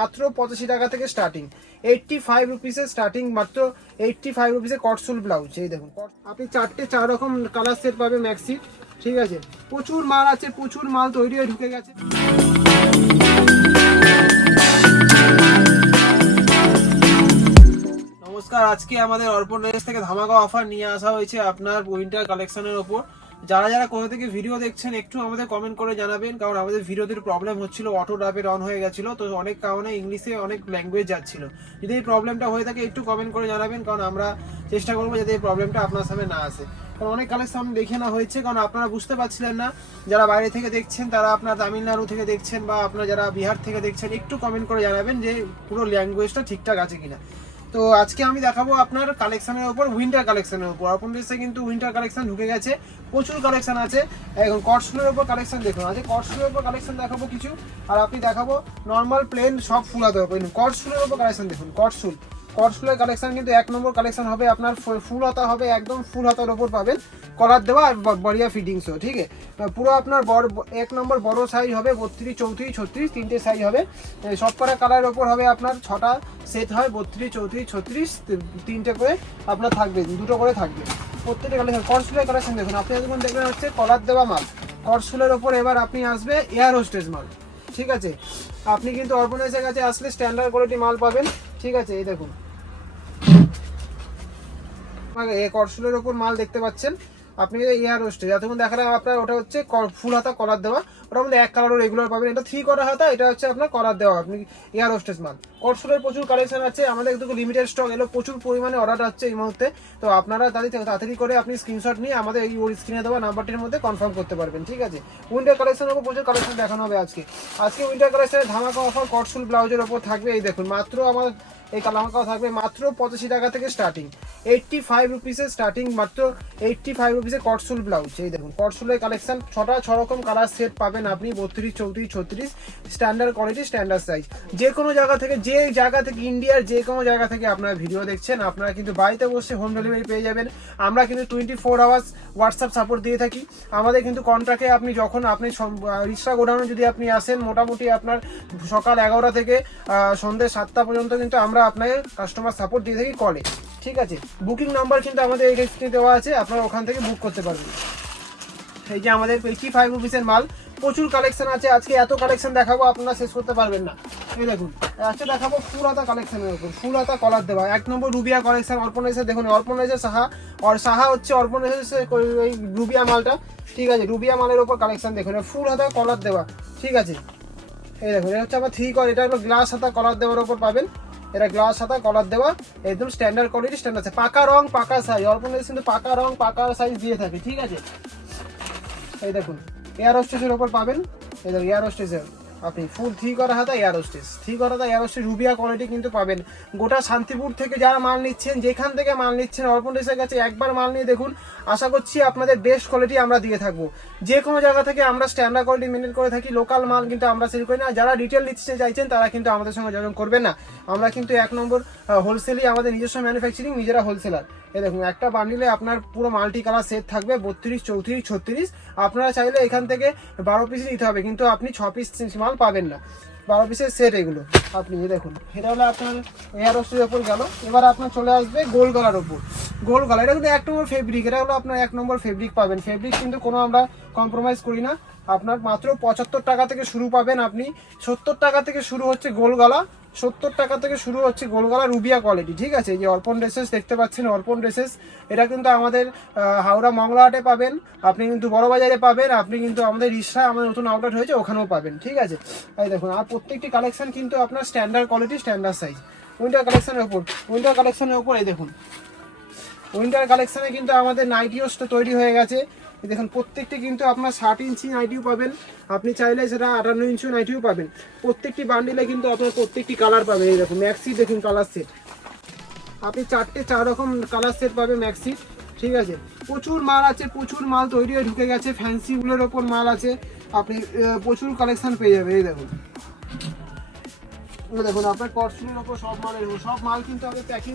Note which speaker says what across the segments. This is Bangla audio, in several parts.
Speaker 1: মাত্র পঁচাশি টাকা থেকে স্টার্টিং এইটটি ফাইভ রুপিসের স্টার্টিং মাত্র এইটটি ফাইভ রুপিসে কটসুল ব্লাউজ এই দেখুন। আপনি চারটে চার রকম কালার সেট পাবেন ম্যাক্সি ঠিক আছে? প্রচুর মাল আছে, প্রচুর মাল তৈরি হয়ে ঢুকে গেছে। নমস্কার, আজকে আমাদের অর্পণ রেস থেকে ধামাকা অফার নিয়ে আসা হয়েছে আপনার উইন্টার কালেকশনের ওপর। যারা যারা কোথা থেকে ভিডিও দেখছেন, একটু আমাদের কমেন্ট করে জানাবেন, কারণ আমাদের ভিডিওতে প্রবলেম হচ্ছিল অটো ডাবের অন হয়ে গেছিল, তো অনেক কারণে ইংলিশে অনেক ল্যাঙ্গুয়েজ যাচ্ছিল। যদি এই প্রবলেমটা হয়ে থাকে, একটু কমেন্ট করে জানাবেন, কারণ আমরা চেষ্টা করব যাতে এই প্রবলেমটা আপনার সামনে না আসে। কারণ অনেক কালেকশন দেখে না হয়েছে, কারণ আপনারা বুঝতে পারছিলেন না, যারা বাইরে থেকে দেখছেন, তারা আপনার তামিলনাড়ু থেকে দেখছেন, বা আপনারা যারা বিহার থেকে দেখছেন, একটু কমেন্ট করে জানাবেন যে পুরো ল্যাঙ্গুয়েজটা ঠিকঠাক আছে কিনা। তো আজকে আমি দেখাবো আপনার কালেকশনের উপর উইন্টার কালেকশনের উপর। অর্পণ ড্রেসে কিন্তু উইন্টার কালেকশন ঢুকে গেছে, প্রচুর কালেকশন আছে। এখন কটসুলের উপর কালেকশন দেখুন, আজকে কটসুলের উপর কালেকশন দেখাবো কিছু। আর আপনি দেখাবো নর্মাল প্লেন সব ফুল হাতে হবে কটসুলের উপর কালেকশন দেখুন কটসুল কটসুলের কালেকশন কিন্তু এক নম্বর কালেকশন হবে আপনার ফুল হাতা হবে, একদম ফুল হাতার ওপর পাবেন। কলার দেওয়া আর বড়িয়া ফিটিংসও ঠিক আছে? পুরো আপনার বড়, এক নম্বর বড় সাইজ হবে, বত্রিশ, চৌত্রিশ, ছত্রিশ, তিনটে সাইজ হবে। সব কটা কালারের ওপর হবে আপনার ছটা সেট হয়, বত্রিশ, চৌত্রিশ, ছত্রিশ তিনটে করে আপনার থাকবে, দুটো করে থাকবে। প্রত্যেকটা কালেকশন কটসুলের কালেকশন দেখুন, আপনি যখন দেখবেন হচ্ছে কলার দেওয়া মাল কটসুলের ওপর এবার আপনি আসবে এয়ার হোস্টেজ মাল, ঠিক আছে? আপনি কিন্তু অর্গনাইজের কাছে আসলে স্ট্যান্ডার্ড কোয়ালিটি মাল পাবেন, ঠিক আছে? এই দেখুন করসুলের ওপর মাল দেখতে পাচ্ছেন। আপনি এয়ার হোস্টেজ এতক্ষণ দেখালাম আপনার, ওটা হচ্ছে ফুল হাতা কলার দেওয়া। ওটা মধ্যে এক কালারও রেগুলার পাবেন। এটা থ্রি করা হাতা, এটা হচ্ছে আপনার কলার দেওয়া, আপনি এয়ার হোস্টেজ মাল। করসুলের প্রচুর কালেকশন আছে, আমাদের একটু লিমিটেড স্টক এলো প্রচুর পরিমাণে অর্ডার হচ্ছে এই মুহূর্তে। তো আপনারা তাড়াতাড়ি তাড়াতাড়ি করে আপনি স্ক্রিনশট নিয়ে আমাদের এই ওর স্ক্রিনে দেওয়া নাম্বারটির মধ্যে কনফার্ম করতে পারবেন, ঠিক আছে? উইন্টার কালেকশনের উপর প্রচুর কালেকশন দেখানো হবে আজকে। আজকে উইন্টার কালেকশনের ধামাকা অফার কটসুল ব্লাউজের ওপর থাকবে, এই দেখুন, মাত্র আমার এই কালামাকাও থাকবে মাত্র পঁচাশি টাকা থেকে স্টার্টিং এইটটি ফাইভ রুপিসের স্টার্টিং মাত্র এইটটি ফাইভ রুপিসের কটসুল ব্লাউজ এই দেখুন, কটসুলের কালেকশন ছটা ছ রকম কালার সেট পাবেন আপনি, বত্রিশ, চৌত্রিশ, ছত্রিশ স্ট্যান্ডার্ড কোয়ালিটি স্ট্যান্ডার্ড সাইজ যে কোনো জায়গা থেকে, যে জায়গা থেকে ইন্ডিয়ার যে কোনো জায়গা থেকে আপনারা ভিডিও দেখছেন, আপনারা কিন্তু বাড়িতে বসে হোম ডেলিভারি পেয়ে যাবেন। আমরা কিন্তু twenty four hours WhatsApp support দিয়ে থাকি। আমাদের কিন্তু কন্ট্রাক্টে আপনি যখন, আপনি রিক্সা গোডাউনে যদি আপনি আসেন, মোটামুটি আপনার সকাল এগারোটা থেকে সন্ধ্যে সাতটা পর্যন্ত কিন্তু আমরা আপনাকে কাস্টমার সাপোর্ট দিয়ে থাকি কলে ঠিক আছে? বুকিং নাম্বার কিন্তু আমাদের এই স্ক্রিনে দেওয়া আছে, আপনারা ওখান থেকে বুক করতে পারবেন। এই যে আমাদের এইটি ফাইভ রুপিসের মাল, প্রচুর কালেকশন আছে, আজকে এত কালেকশন দেখাবো আপনারা শেষ করতে পারবেন না। এই দেখুন, আজকে দেখাবো ফুল হাতা কালেকশনের উপর ফুল হাতা কলার দেওয়া, এক নম্বর রুবিয়া কালেকশন অর্পণাইজার দেখুন অর্পণাইজার সাহা, আর সাহা হচ্ছে অর্পণাইজার এই রুবিয়া মালটা, ঠিক আছে? রুবিয়া মালের উপর কালেকশন দেখুন ফুল হাতা কলার দেওয়া, ঠিক আছে? এই দেখুন, এটা হচ্ছে আমার থ্রি কল এটা হলো গ্লাস হাতা কলার দেওয়ার উপর পাবেন। এটা গ্লাস হাতা কলার দেওয়া, একদম স্ট্যান্ডার্ড কোয়ালিটি স্ট্যান্ডার্ড আছে। পাকা রং, পাকা সাইজ অর্পণাইজার কিন্তু পাকা রং, পাকা সাইজ দিয়ে থাকে, ঠিক আছে? এই দেখুন এয়ার হোস্টেসের ওপর পাবেন, এই দেখুন এয়ার হোস্টেসের আপনি ফুল থ্রি করা হাতা এয়ার হোস্টেস থ্রি করা হাতা এয়ার হোস্টেস রুবিয়া কোয়ালিটি কিন্তু পাবেন। গোটা শান্তিপুর থেকে যারা মাল নিচ্ছেন, যেখান থেকে মাল নিচ্ছেন অর্পণ ড্রেসের কাছে একবার মাল নিয়ে দেখুন। আশা করছি আপনাদের বেস্ট কোয়ালিটি আমরা দিয়ে থাকব। যে কোনো জায়গা থেকে আমরা স্ট্যান্ডার্ড কোয়ালিটি মেনটেন করে থাকি লোকাল মাল কিন্তু আমরা সেল করি না। যারা রিটেল নিতে চাইছেন, তারা কিন্তু আমাদের সঙ্গে যোগাযোগ করবেন না। আমরা কিন্তু এক নম্বর হোলসেলই আমাদের নিজস্ব ম্যানুফ্যাকচারিং নিজেরা হোলসেলার এ দেখুন, একটা বান্ডিলে আপনার পুরো মাল্টি কালার সেট থাকবে, বত্রিশ, চৌত্রিশ, ছত্রিশ। আপনারা চাইলে এখান থেকে বারো পিস নিতে হবে। কিন্তু আপনি ছ পিস মাল পাবেন না। বারো পিসের সেট এগুলো। আপনি দেখুন, এটা হলো আপনার এয়ার হোস্টের ওপর গেল। এবার আপনার চলে আসবে গোল গলার ওপর গোল গলা, এটা কিন্তু এক নম্বর ফেব্রিক এটা হলো আপনার এক নম্বর ফেব্রিক পাবেন। ফেব্রিক কিন্তু কোনো আমরা কম্প্রোমাইজ করি না। আপনার মাত্র পঁচাত্তর টাকা থেকে শুরু পাবেন আপনি। সত্তর টাকা থেকে শুরু হচ্ছে গোল গলা। সত্তর টাকা থেকে শুরু হচ্ছে গোলগলা রুবিয়া কোয়ালিটি ঠিক আছে? যে অর্পণ ড্রেসেস দেখতে পাচ্ছেন, অর্পণ ড্রেসেস এটা কিন্তু আমাদের হাওড়া মংলাহাটে পাবেন, আপনি কিন্তু বড় বাজারে পাবেন, আপনি কিন্তু আমাদের রিসা আমাদের নতুন আউটলেট হয়েছে, ওখানেও পাবেন, ঠিক আছে? এই দেখুন, আর প্রত্যেকটি কালেকশন কিন্তু আপনার standard quality standard size winter কালেকশনের ওপর উইন্টার কালেকশনের উপর, এই দেখুন। উইন্টার কালেকশানে কিন্তু আমাদের নাইটিও তৈরি হয়ে গেছে। দেখুন, প্রত্যেকটি কিন্তু আপনার ষাট ইঞ্চি নাইটিও পাবেন। আপনি চাইলে সেটা আটান্ন ইঞ্চি নাইটিও পাবেন। প্রত্যেকটি বান্ডিলে কিন্তু আপনার প্রত্যেকটি কালার পাবেন। এই দেখুন ম্যাক্সি দেখুন কালার সেট আপনি চারটে চার রকম কালার সেট পাবেন ম্যাক্সি ঠিক আছে? প্রচুর মাল আছে, প্রচুর মাল তৈরি হয়ে ঢুকে গেছে ফ্যান্সিগুলোর ওপর মাল আছে। আপনি প্রচুর কালেকশান পেয়ে যাবেন, এই দেখুন। দেখুন, আপনার কস্টিউমের ওপর সব মালের সব মাল কিন্তু আমাদের প্যাকিং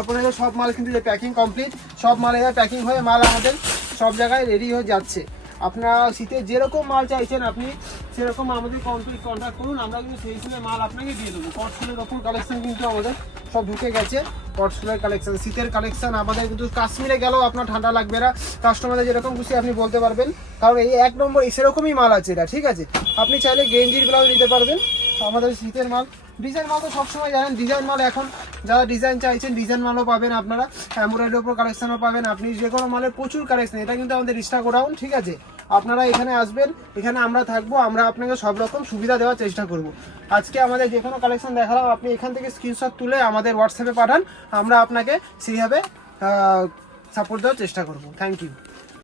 Speaker 1: আপনাদের সব মাল কিন্তু যে প্যাকিং কমপ্লিট সব মাল এবার প্যাকিং হয়ে মাল আমাদের সব জায়গায় রেডি হয়ে যাচ্ছে। আপনারা শীতে যেরকম মাল চাইছেন আপনি সেরকম আমাদের কন্ট্যাক্ট কন্ট্যাক্ট করুন, আমরা কিন্তু সেই সময় মাল আপনাকে দিয়ে দেবো। কটসুলের ওপর কালেকশন কিন্তু আমাদের সব ঢুকে গেছে। কটসুলের কালেকশন শীতের কালেকশন আমাদের কিন্তু কাশ্মীরে গেলেও আপনার ঠান্ডা লাগবে না। কাস্টমারদের যেরকম খুশি আপনি বলতে পারবেন। কারণ এই এক নম্বর সেরকমই মাল আছে এটা, ঠিক আছে? আপনি চাইলে গেঞ্জির ব্লাউজ নিতে পারবেন। আমাদের শীতের মাল ডিজাইন মাল তো সবসময় জানেন ডিজাইন মাল এখন যারা ডিজাইন চাইছেন ডিজাইন মালও পাবেন আপনারা এমব্রয়ডারির ওপর কালেকশনও পাবেন, আপনি যে কোনো মালের প্রচুর কালেকশন এটা কিন্তু আমাদের রিস্টা গোডাউন ঠিক আছে? আপনারা এখানে আসবেন, এখানে আমরা থাকব, আমরা আপনাকে সব রকম সুবিধা দেওয়ার চেষ্টা করব। আজকে আমাদের যে কোনো কালেকশন দেখালাম, আপনি এখান থেকে স্ক্রিনশট তুলে আমাদের হোয়াটসঅ্যাপে পাঠান, আমরা আপনাকে সেইভাবে সাপোর্ট দেওয়ার চেষ্টা করব। Thank you